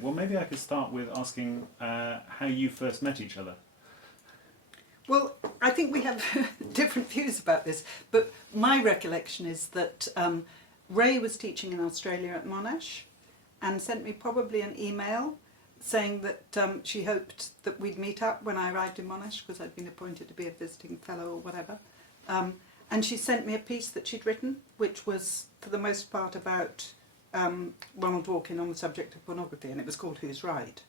Well, maybe I could start with asking how you first met each other. Well, I think we have different views about this, but my recollection is that Rae was teaching in Australia at Monash and sent me probably an email saying that she hoped that we'd meet up when I arrived in Monash, because I'd been appointed to be a visiting fellow or whatever. And she sent me a piece that she'd written, which was for the most part about Ronald Dworkin on the subject of pornography, and it was called Who's Right?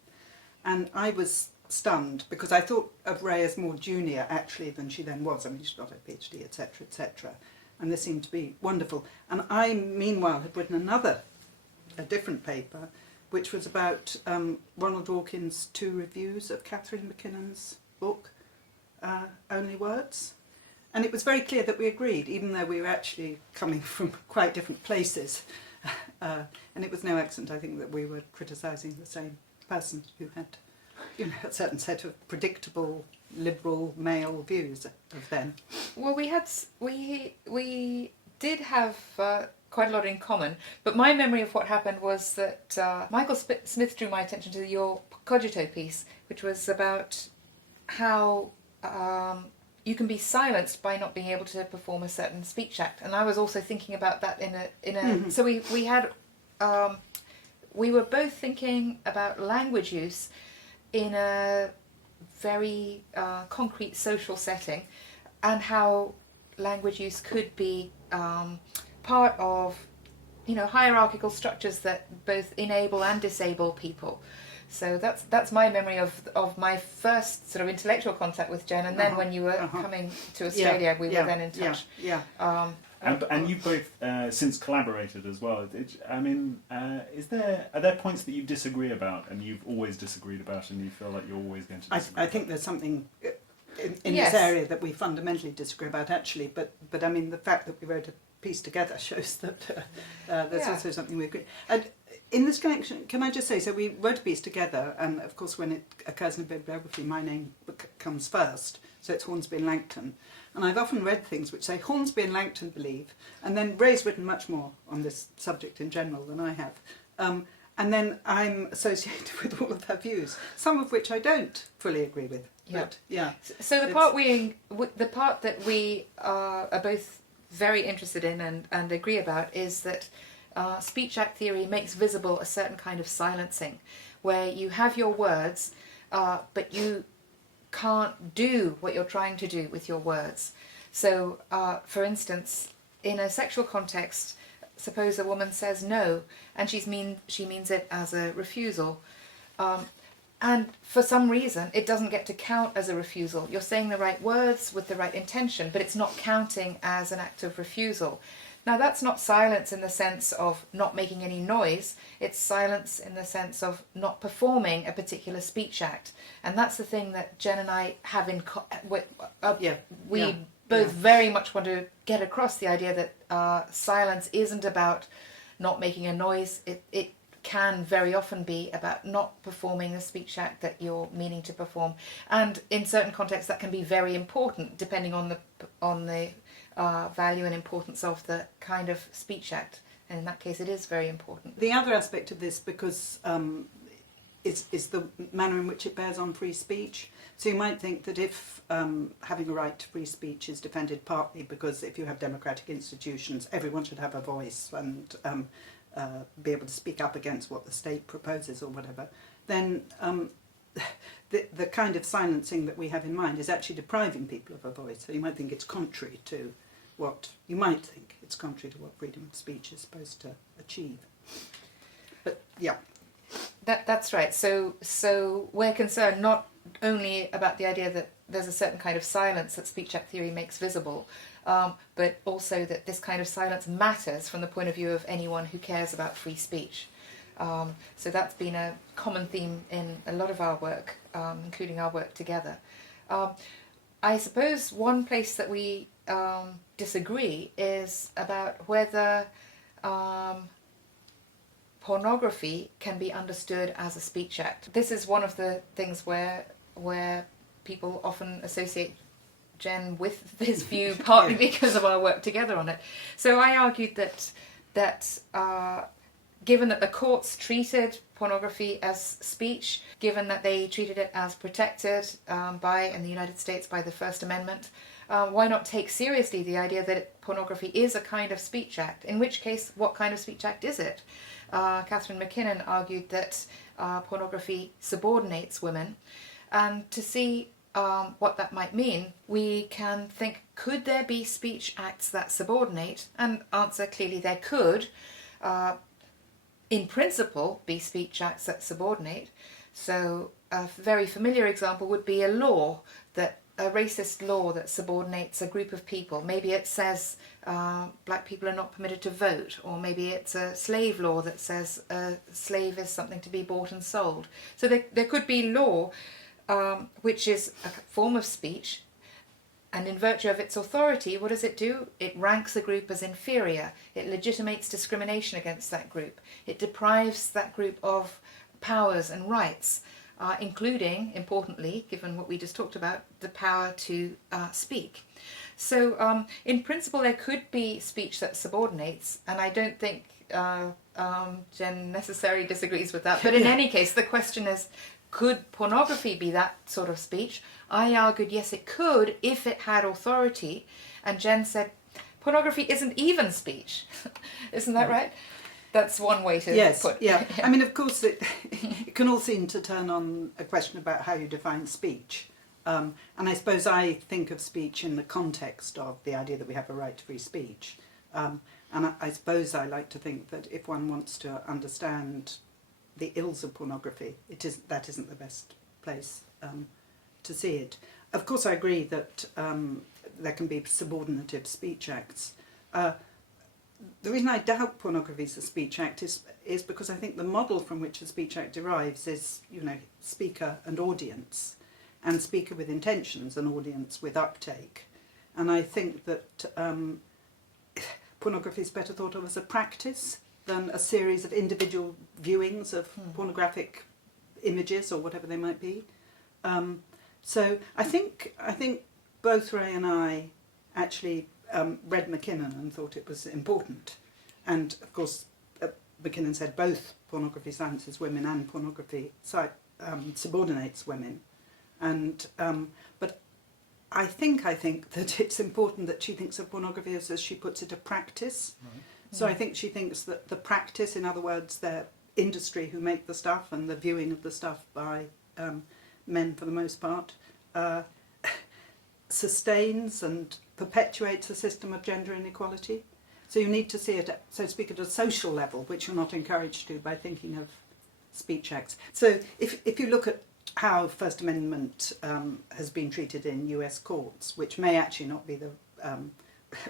And I was stunned because I thought of Rae as more junior actually than she then was. I mean, she's got her PhD, etc., etc. And this seemed to be wonderful. And I, meanwhile, had written a different paper, which was about Ronald Dworkin's 2 reviews of Catherine McKinnon's book, Only Words. And it was very clear that we agreed, even though we were actually coming from quite different places. And it was no accident, I think, that we were criticising the same person who had, a certain set of predictable liberal male views of then. Well, we did have quite a lot in common, but my memory of what happened was that Michael Smith drew my attention to your Cogito piece, which was about how you can be silenced by not being able to perform a certain speech act, and I was also thinking about that in a. Mm-hmm. So we were both thinking about language use in a very concrete social setting, and how language use could be part of, hierarchical structures that both enable and disable people. So that's my memory of my first sort of intellectual contact with Jen, and then when you were coming to Australia, we were then in touch. And you've both since collaborated as well. Are there points that you disagree about, and you've always disagreed about, and you feel like you're always going to disagree? I think there's something in this area that we fundamentally disagree about, actually. But I mean, the fact that we wrote a piece together shows that there's also something we agree. And in this connection, can I just say, so we wrote a piece together, and of course when it occurs in a bibliography, my name comes first, so it's Hornsby and Langton. And I've often read things which say Hornsby and Langton believe, and then Rae's written much more on this subject in general than I have. And then I'm associated with all of her views, some of which I don't fully agree with. Yeah. So the part that we are both very interested in and agree about is that speech act theory makes visible a certain kind of silencing, where you have your words, but you can't do what you're trying to do with your words. So, for instance, in a sexual context, suppose a woman says no, and she means it as a refusal, and for some reason it doesn't get to count as a refusal. You're saying the right words with the right intention, but it's not counting as an act of refusal. Now, that's not silence in the sense of not making any noise, it's silence in the sense of not performing a particular speech act. And that's the thing that Jen and I have in we both very much want to get across, the idea that silence isn't about not making a noise. It can very often be about not performing a speech act that you're meaning to perform. And in certain contexts that can be very important, depending on the value and importance of the kind of speech act, and in that case it is very important. The other aspect of this, because is the manner in which it bears on free speech. So you might think that if having a right to free speech is defended partly because if you have democratic institutions, everyone should have a voice and be able to speak up against what the state proposes or whatever, then the kind of silencing that we have in mind is actually depriving people of a voice. So you might think it's contrary to what freedom of speech is supposed to achieve. But that's right. So we're concerned not only about the idea that there's a certain kind of silence that speech act theory makes visible, but also that this kind of silence matters from the point of view of anyone who cares about free speech. So that's been a common theme in a lot of our work, including our work together. I suppose one place that we disagree is about whether pornography can be understood as a speech act. This is one of the things where people often associate Jen with this view, partly because of our work together on it. So I argued that given that the courts treated pornography as speech, given that they treated it as protected in the United States by the First Amendment, why not take seriously the idea that pornography is a kind of speech act? In which case, what kind of speech act is it? Catherine McKinnon argued that pornography subordinates women, and to see what that might mean, we can think, could there be speech acts that subordinate? And answer, clearly there could. In principle, be speech acts that subordinate. So a very familiar example would be a racist law that subordinates a group of people. Maybe it says black people are not permitted to vote, or maybe it's a slave law that says a slave is something to be bought and sold. So there could be law which is a form of speech, and in virtue of its authority, what does it do? It ranks a group as inferior. It legitimates discrimination against that group. It deprives that group of powers and rights, including, importantly, given what we just talked about, the power to speak. So in principle there could be speech that subordinates, and I don't think Jen necessarily disagrees with that, but in any case the question is, could pornography be that sort of speech? I argued yes, it could if it had authority, and Jen said pornography isn't even speech. Isn't that right? That's one way to put it. Yeah. I mean, of course, it can all seem to turn on a question about how you define speech. And I suppose I think of speech in the context of the idea that we have a right to free speech. And I suppose I like to think that if one wants to understand the ills of pornography, that isn't the best place to see it. Of course, I agree that there can be subordinative speech acts. The reason I doubt pornography is a speech act is because I think the model from which a speech act derives is, speaker and audience, and speaker with intentions and audience with uptake. And I think that pornography is better thought of as a practice than a series of individual viewings of pornographic images or whatever they might be. So I think both Rae and I actually read McKinnon and thought it was important. And of course, McKinnon said both pornography silences women and pornography subordinates women. And but I think that it's important that she thinks of pornography as she puts it, a practice. Right. So I think she thinks that the practice, in other words, the industry who make the stuff and the viewing of the stuff by men for the most part, sustains and perpetuates a system of gender inequality. So you need to see it, so to speak, at a social level, which you're not encouraged to by thinking of speech acts. So if you look at how First Amendment has been treated in US courts, which may actually not be the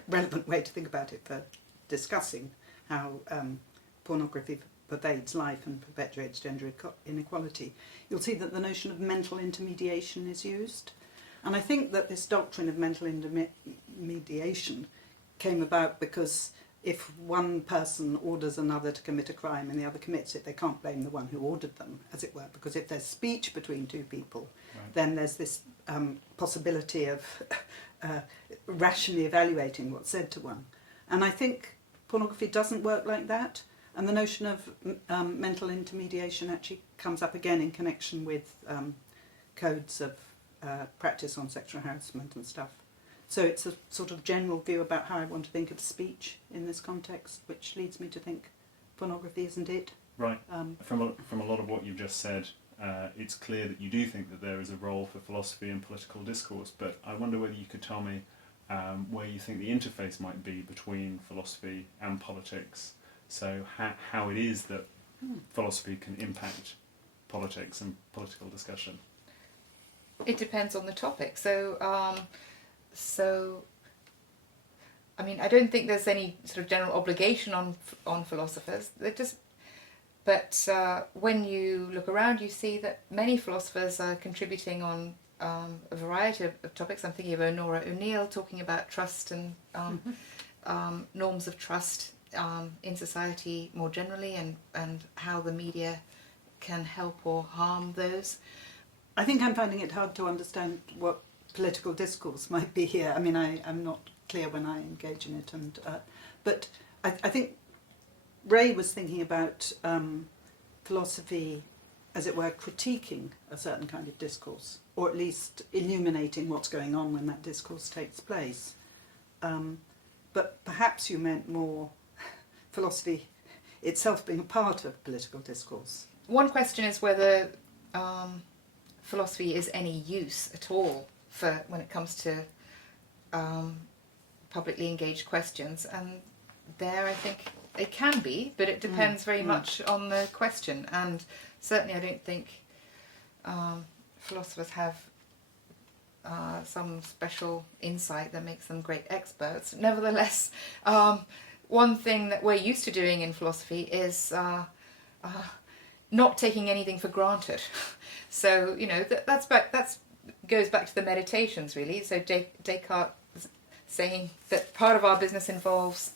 relevant way to think about it for discussing how pornography pervades life and perpetuates gender inequality, you'll see that the notion of mental intermediation is used. And I think that this doctrine of mental intermediation came about because if one person orders another to commit a crime and the other commits it, they can't blame the one who ordered them, as it were, because if there's speech between two people, right, then there's this possibility of rationally evaluating what's said to one. And I think pornography doesn't work like that, and the notion of mental intermediation actually comes up again in connection with codes of practice on sexual harassment and stuff. So it's a sort of general view about how I want to think of speech in this context, which leads me to think pornography isn't it. Right. From a lot of what you've just said, it's clear that you do think that there is a role for philosophy and political discourse, but I wonder whether you could tell me where you think the interface might be between philosophy and politics. So how it is that philosophy can impact politics and political discussion. It depends on the topic. So I mean, I don't think there's any sort of general obligation on philosophers. But when you look around, you see that many philosophers are contributing on a variety of topics. I'm thinking of Honora O'Neill talking about trust and norms of trust in society more generally, and how the media can help or harm those. I think I'm finding it hard to understand what political discourse might be here. I mean, I'm not clear when I engage in it, but I think Rae was thinking about philosophy, as it were, critiquing a certain kind of discourse, or at least illuminating what's going on when that discourse takes place. But perhaps you meant more philosophy itself being a part of political discourse. One question is whether philosophy is any use at all for when it comes to publicly engaged questions, and there I think it can be, but it depends very much on the question, and certainly I don't think philosophers have some special insight that makes them great experts. Nevertheless, one thing that we're used to doing in philosophy is not taking anything for granted. So, you know, that goes back to the Meditations, really. So Descartes saying that part of our business involves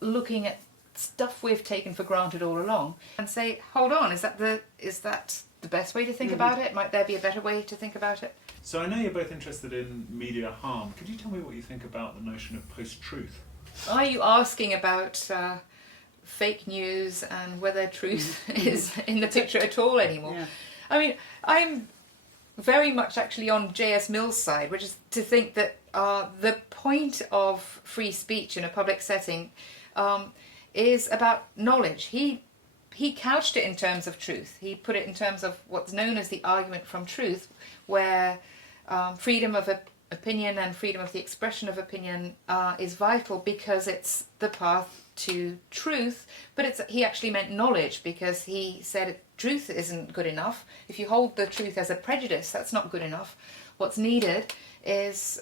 looking at stuff we've taken for granted all along and say, hold on, is that the best way to think about it? Might there be a better way to think about it? So I know you're both interested in media harm. Could you tell me what you think about the notion of post-truth? Are you asking about fake news and whether truth is in the picture at all anymore? Yeah. I mean, I'm very much actually on J.S. Mill's side, which is to think that the point of free speech in a public setting is about knowledge. He couched it in terms of truth. He put it in terms of what's known as the argument from truth, where freedom of opinion and freedom of the expression of opinion is vital because it's the path to truth, but he actually meant knowledge, because he said truth isn't good enough. If you hold the truth as a prejudice, that's not good enough. What's needed is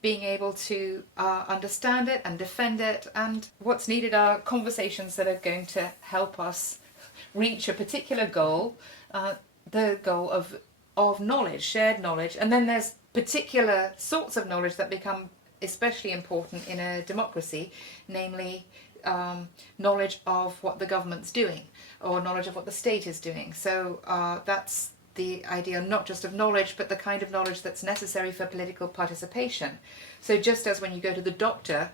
being able to understand it and defend it, and what's needed are conversations that are going to help us reach a particular goal, the goal of knowledge, shared knowledge. And then there's particular sorts of knowledge that become especially important in a democracy, namely knowledge of what the government's doing, or knowledge of what the state is doing. So that's the idea not just of knowledge, but the kind of knowledge that's necessary for political participation. So just as when you go to the doctor,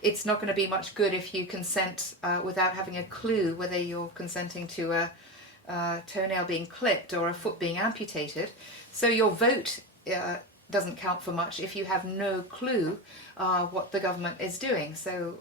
it's not going to be much good if you consent without having a clue whether you're consenting to a toenail being clipped or a foot being amputated. So your vote doesn't count for much if you have no clue what the government is doing. So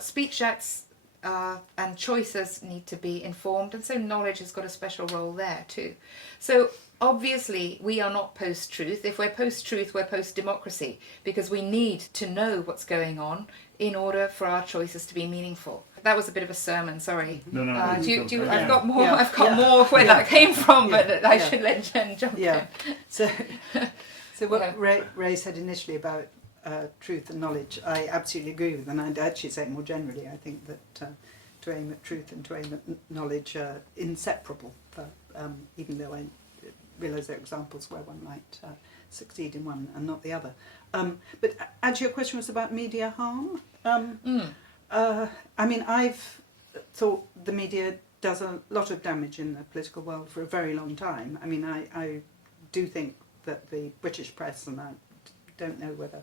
speech acts and choices need to be informed, and so knowledge has got a special role there too. So obviously we are not post-truth. If we're post-truth, we're post-democracy, because we need to know what's going on in order for our choices to be meaningful. That was a bit of a sermon, sorry. No. I've got more where that came from, but I should let Jen jump in. So what Rae said initially about truth and knowledge, I absolutely agree with, and I'd actually say more generally, I think that to aim at truth and to aim at knowledge are inseparable, even though I realise there are examples where one might succeed in one and not the other. But actually your question was about media harm. I mean, I've thought the media does a lot of damage in the political world for a very long time. I mean, I do think that the British press, and I don't know whether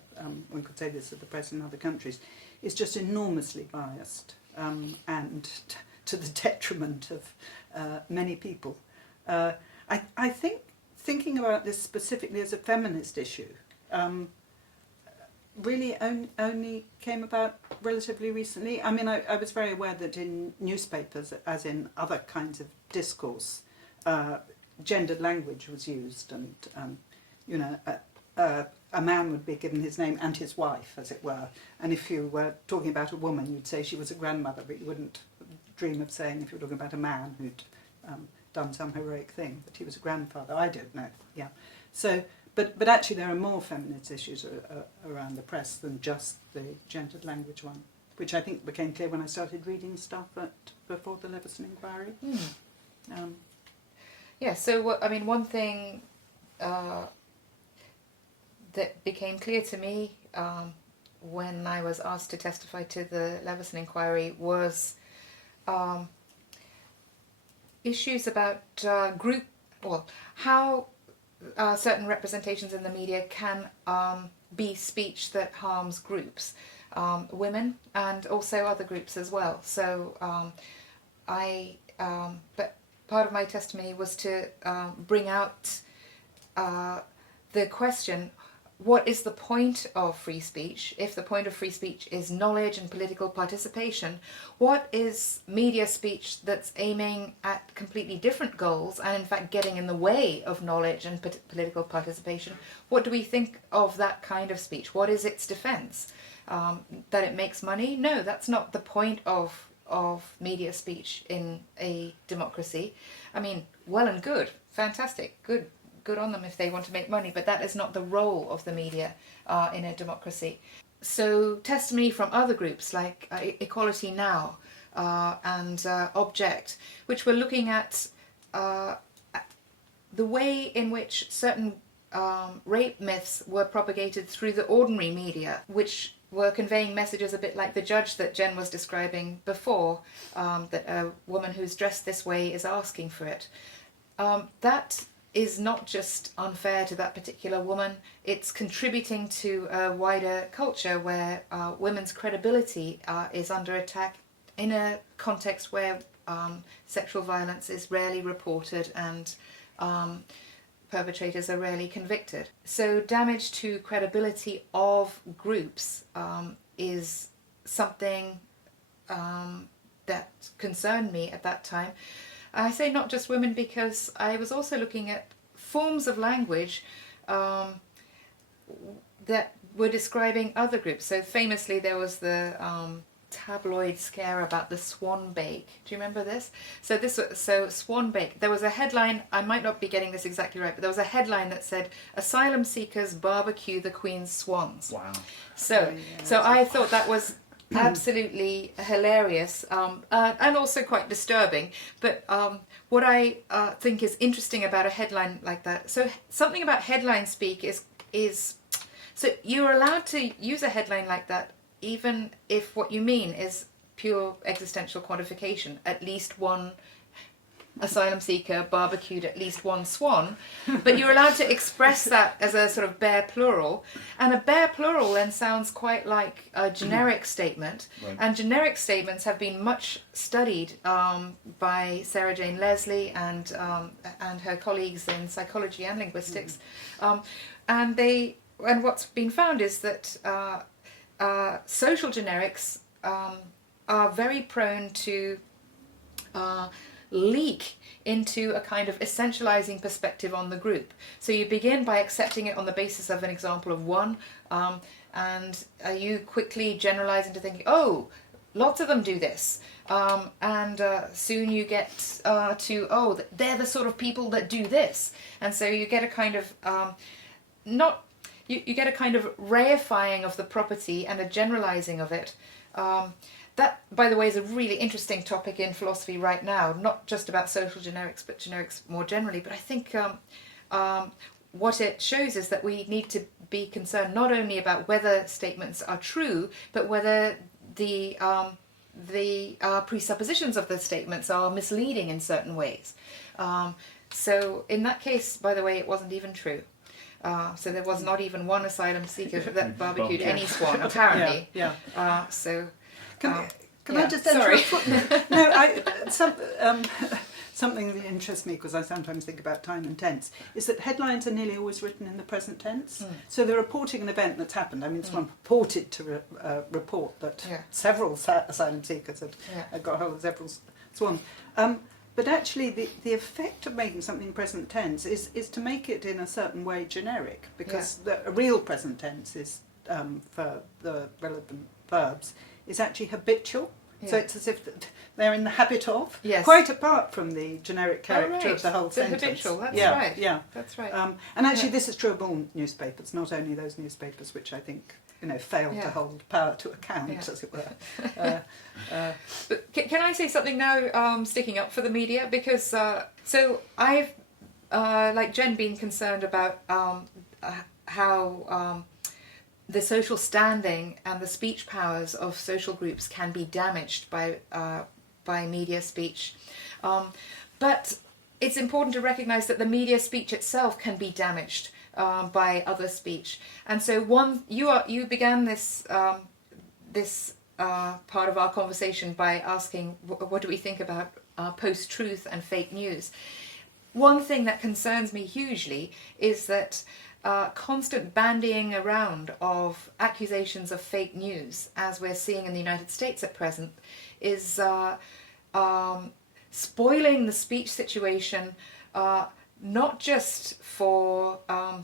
one could say this of the press in other countries, is just enormously biased and to the detriment of many people. I think thinking about this specifically as a feminist issue really only came about relatively recently. I mean, I was very aware that in newspapers, as in other kinds of discourse, gendered language was used, and you know, a man would be given his name and his wife, as it were. And if you were talking about a woman, you'd say she was a grandmother, but you wouldn't dream of saying, if you were talking about a man who'd done some heroic thing, that he was a grandfather. I don't know, yeah. So, but actually there are more feminist issues around the press than just the gendered language one, which I think became clear when I started reading stuff before the Leveson inquiry. Yeah, so I mean, one thing that became clear to me when I was asked to testify to the Leveson inquiry was issues about how certain representations in the media can be speech that harms groups, women and also other groups as well. So but part of my testimony was to bring out the question, what is the point of free speech? If the point of free speech is knowledge and political participation, what is media speech that's aiming at completely different goals and in fact getting in the way of knowledge and political participation? What do we think of that kind of speech? What is its defense? That it makes money? No, that's not the point of media speech in a democracy. I mean, well and good, fantastic, good on them if they want to make money, but that is not the role of the media in a democracy. So testimony from other groups like Equality Now and Object, which were looking at the way in which certain rape myths were propagated through the ordinary media, which were conveying messages a bit like the judge that Jen was describing before, that a woman who's dressed this way is asking for it. That is not just unfair to that particular woman, it's contributing to a wider culture where women's credibility is under attack in a context where sexual violence is rarely reported and perpetrators are rarely convicted. So damage to credibility of groups is something that concerned me at that time. I say not just women because I was also looking at forms of language that were describing other groups. So famously there was the tabloid scare about the swan bake. Do you remember this? So swan bake. There was a headline, I might not be getting this exactly right, but there was a headline that said, "Asylum seekers barbecue the Queen's swans." Wow. So I thought that was absolutely hilarious and also quite disturbing. But what I think is interesting about a headline like that, so something about headline speak is so you're allowed to use a headline like that even if what you mean is pure existential quantification. At least one asylum seeker barbecued at least one swan, but you're allowed to express that as a sort of bare plural, and a bare plural then sounds quite like a generic statement. Right. And generic statements have been much studied by Sarah Jane Leslie and her colleagues in psychology and linguistics, and what's been found is that social generics are very prone to leak into a kind of essentializing perspective on the group. So you begin by accepting it on the basis of an example of one, and you quickly generalize into thinking, oh, lots of them do this. And soon you get to, oh, they're the sort of people that do this. And so you get a kind of, you get a kind of reifying of the property and a generalizing of it. That, by the way, is a really interesting topic in philosophy right now, not just about social generics, but generics more generally. But I think what it shows is that we need to be concerned not only about whether statements are true, but whether the presuppositions of the statements are misleading in certain ways. So in that case, by the way, it wasn't even true. So there was not even one asylum seeker that barbecued any swan, apparently. Yeah. Can I just enter a footnote? No, something that interests me, because I sometimes think about time and tense, is that headlines are nearly always written in the present tense. So they're reporting an event that's happened. I mean, someone purported to report that several asylum seekers had got hold of several swans. But actually, the effect of making something present tense is to make it in a certain way generic, because the real present tense is, for the relevant verbs, is actually habitual. So it's as if they're in the habit of, quite apart from the generic character of the whole sentence. Habitual, that's right. Yeah, that's right. And actually, this is true of all newspapers, not only those newspapers which I think fail to hold power to account, as it were. But can I say something now, sticking up for the media? Because so I've, like Jen, been concerned about how the social standing and the speech powers of social groups can be damaged by media speech. But it's important to recognise that the media speech itself can be damaged by other speech. And so you began this part of our conversation by asking what do we think about post-truth and fake news. One thing that concerns me hugely is that constant bandying around of accusations of fake news, as we're seeing in the United States at present, is spoiling the speech situation, not just for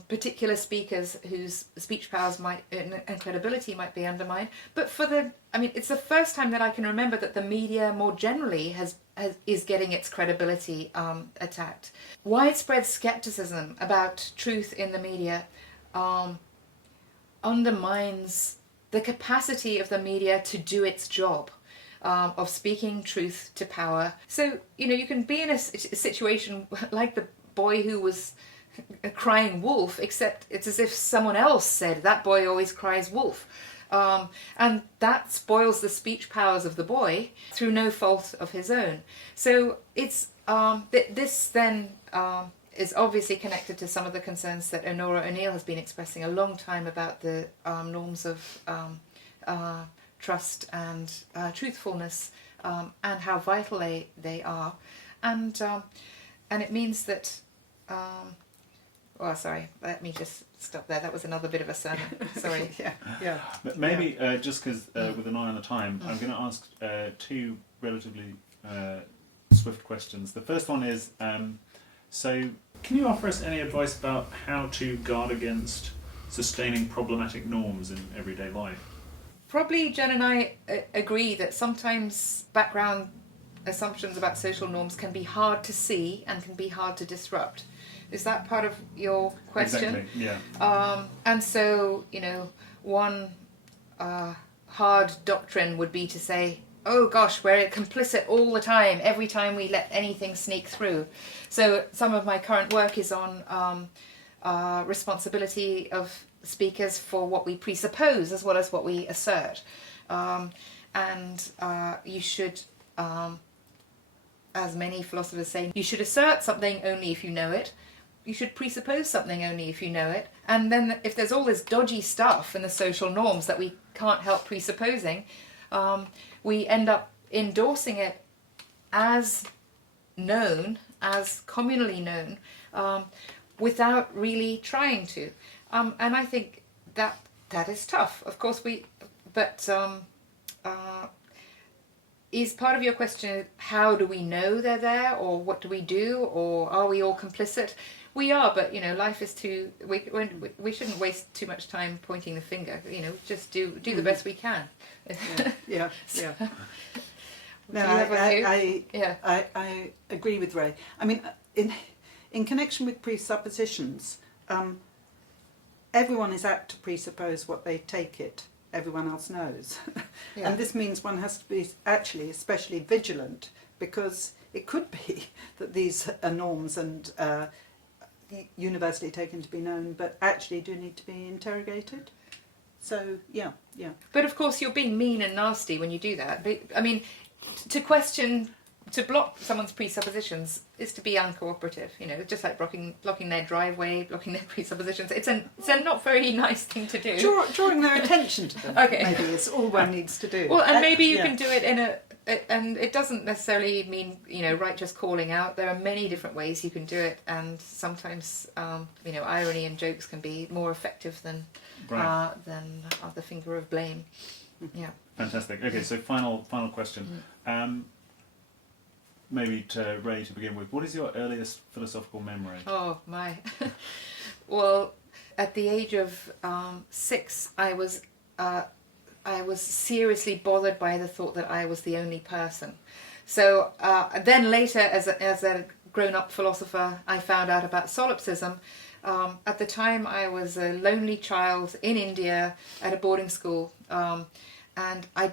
particular speakers whose speech powers might and credibility might be undermined, but for it's the first time that I can remember that the media more generally is getting its credibility attacked. Widespread skepticism about truth in the media undermines the capacity of the media to do its job of speaking truth to power. So, you can be in a situation like the boy who was crying wolf, except it's as if someone else said, that boy always cries wolf. And that spoils the speech powers of the boy through no fault of his own. So it's this then is obviously connected to some of the concerns that Honora O'Neill has been expressing a long time about the norms of trust and truthfulness, and how vital they are. And it means that sorry, let me just stop there. That was another bit of a sermon. Sorry. Yeah. But maybe just because with an eye on the time, I'm going to ask two relatively swift questions. The first one is, so can you offer us any advice about how to guard against sustaining problematic norms in everyday life? Probably Jen and I agree that sometimes background assumptions about social norms can be hard to see and can be hard to disrupt. Is that part of your question? Exactly, yeah. And so, one hard doctrine would be to say, oh gosh, we're complicit all the time, every time we let anything sneak through. So some of my current work is on responsibility of speakers for what we presuppose as well as what we assert. And you should, as many philosophers say, you should assert something only if you know it. You should presuppose something only if you know it. And then if there's all this dodgy stuff in the social norms that we can't help presupposing, we end up endorsing it as known, as communally known, without really trying to. And I think that is tough. Of course, is part of your question, how do we know they're there, or what do we do, or are we all complicit? We are, but life is too. We shouldn't waste too much time pointing the finger. Just do the best we can. Yeah. No, I agree with Rae. I mean, in connection with presuppositions, everyone is apt to presuppose what they take it everyone else knows. Yeah. And this means one has to be actually especially vigilant, because it could be that these are norms and universally taken to be known, but actually do need to be interrogated. So, yeah. But of course you're being mean and nasty when you do that. But, I mean, to block someone's presuppositions is to be uncooperative, just like blocking their driveway, blocking their presuppositions. It's a not very nice thing to do. Drawing their attention to them, okay, maybe is all one needs to do. Well, and maybe you can do it and it doesn't necessarily mean, righteous calling out. There are many different ways you can do it, and sometimes, irony and jokes can be more effective than the finger of blame. Yeah. Fantastic. Okay, so final question. Maybe to Rae to begin with. What is your earliest philosophical memory? Oh, my. Well, at the age of 6, I was seriously bothered by the thought that I was the only person. So then later, as a grown-up philosopher, I found out about solipsism. At the time, I was a lonely child in India at a boarding school, and I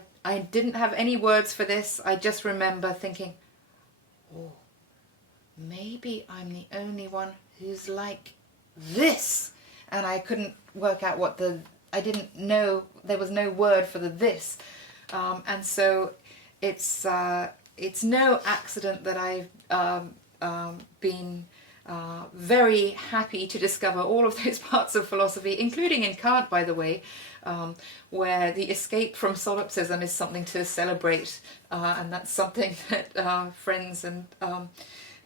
didn't have any words for this. I just remember thinking, oh, maybe I'm the only one who's like this. And I couldn't work out I didn't know, there was no word for the this. And so it's no accident that I've been very happy to discover all of those parts of philosophy, including in Kant, by the way, where the escape from solipsism is something to celebrate, and that's something that friends and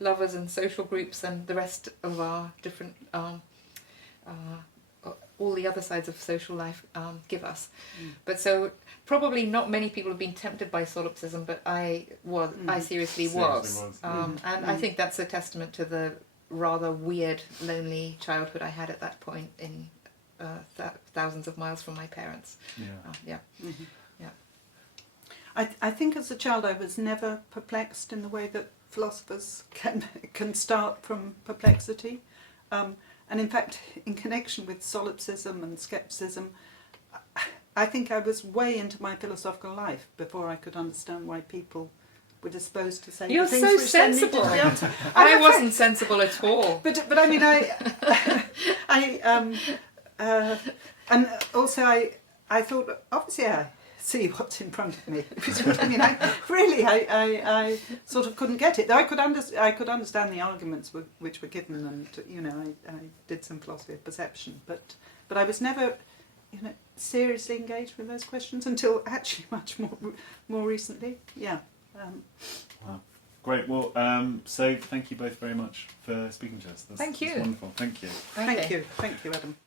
lovers and social groups and the rest of our different, all the other sides of social life give us. But so probably not many people have been tempted by solipsism, but I seriously was. And I think that's a testament to the rather weird, lonely childhood I had at that point in thousands of miles from my parents. I think as a child I was never perplexed in the way that philosophers can start from perplexity. And in fact, in connection with solipsism and scepticism, I think I was way into my philosophical life before I could understand why people were disposed to say You're things so which sensible. they needed to be able to. I wasn't sensible at all. But I mean, and also I thought, obviously I see what's in front of me. I mean, I sort of couldn't get it. Though I could understand the arguments which were given, and you know, I did some philosophy of perception, but I was never, you know, seriously engaged with those questions until actually much more recently. Yeah. Wow. Great. Well, so thank you both very much for speaking to us. That's Thank you. Wonderful. Thank you. Thank you, Adam.